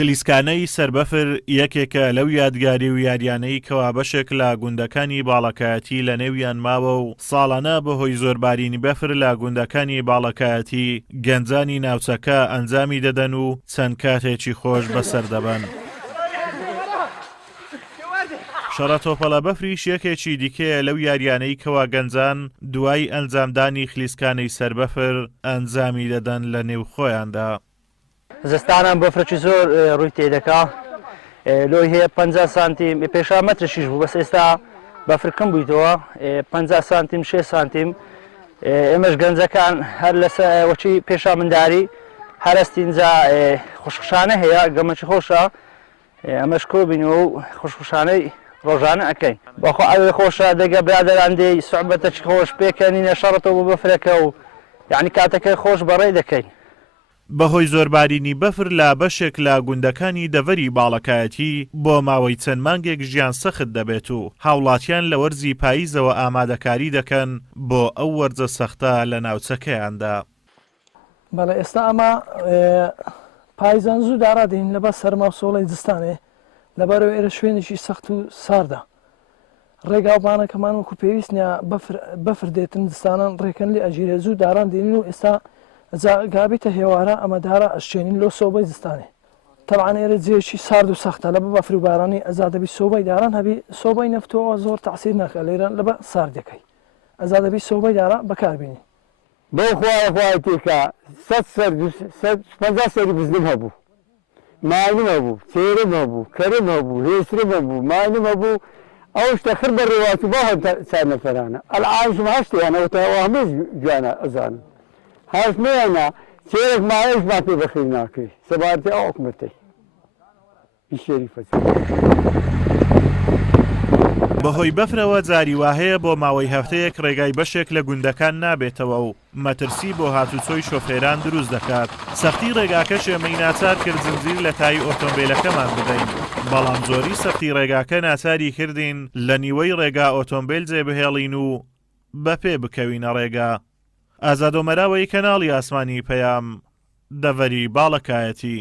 خلیسکانەی سەربەفر یەکێکە لەو یادگاری و یاریانەی کەوا بەشێک لە گوندەکانی باڵەکایەتی لە نێویان ماوە و ساڵانە بەهۆی زۆربارینی بەفر لە گوندەکانی باڵەکایەتی گەنجانی ناوچەکە ئەنجامی دەدەن و چەند کاتێکی خۆش بەسەر دەبەن. شەڕە تۆپەڵە بەفریش یەکێکی دیکەیە لەو یاریانەی کەوا گەنجان دوای ئەنجامدانی خلیسکانەی سەربەفر ئەنجامی دەدەن لە نێو خۆیاندا. زستانان بەفرەی زۆر ڕووی تێدەکا لۆی هەیە 50 سانتیم پێشا مەترشیش بوو بەس ئێستا بەفرکەم بوویتەوە 50 سانتیم 6 سانتیم ئێمەش گەنجەکان هەر لەسەر وەچی پێشا منداری هەرستینجا خوشخشانە هەیە گەمەکی خۆشە ئەمەش کۆبینەوە و خوشخشانەی ڕۆژانە ئەەکەین بەخۆ ئەوێ خۆشە دەگە برادەران دێی سوحبەتەکی خۆش پێکەنینە شەڕەتەوە بۆ بەفرەکە و یعنی کاتەکەی خۆش بەڕێ دەکەین. بەهۆی زۆربارینی بەفر لە بەشێک لە گوندەکانی دەڤەری باڵەکایەتی بۆ ماوەی چەند مانگێک ژیان سەخت دەبێت و هاوڵاتیان لە وەرزی پاییزەوە ئامادەکاری دەکەن بۆ ئەو وەرزە سەختە لە ناوچەکەیاندا. بەڵێ ئێستا ئەمە پاییزان زوو داڕادین لەبەر سەرما و سۆڵی زستانێ لەبەرەوە ئێرە شوێنێکی سەخت و ساردا ڕێگا و بانەکەمان وەکو پێویست نیە بەفر دێتن دستانان ڕێکەن لێ ئەژیرە زوو داران دێنین و ئێستا گابێتە هێوارە ئەمەدارە ئەشێنین لۆ سۆبەی زستانێ تەبعان ئێرە جێشی سارد و سەختە لە بە بەفر و بارانی ئەزادەبی سۆبەی داران هەبی سۆبەی نەفتەوە زۆر تەعسیر ناکە لێرە لەبە ساردەکەی ئەزادەبی سۆبەی دارە بەکاربینی بۆ خوای تێکە 150 سەری بزنم هەبوو مالم هەبوو چێرم هەبوو کەرم هەبوو هێسرم هەبوو مالم هەبوو ئەو شتە خر بە ڕێواتی با چار نەفەرانە ئەلعاشم هەشتیانەوەتەوە هەموو جوانە ئەزانم هەرمەیانە چێرێک ماوەیەش ما پێ بەخیر ناکەی سەبارەتی ئەو حکومەتەی شەریفە. بەهۆی بەفرەوە جاری واهەیە بۆ ماوەی هەفتەیەک ڕێگای بەشێک لە گوندەکان نابێتەوە و مەترسی بۆ هاتوچۆی شۆفێران دروست دەکات. سەختی ڕێگاکە شێمەی ناچار کرد زنجیر لە تایی ئۆتۆمبیلەکەمان بدەین بەڵام زۆری سەختی ڕێگاکە ناچاری کردین لە نیوەی ڕێگا ئۆتۆمبیل جێبهێڵین و بەپێ بکەوینە ڕێگا. ئازاد و مەراوەی کەناڵی ئاسمانی پەیام دەڤەری باڵەکایەتی.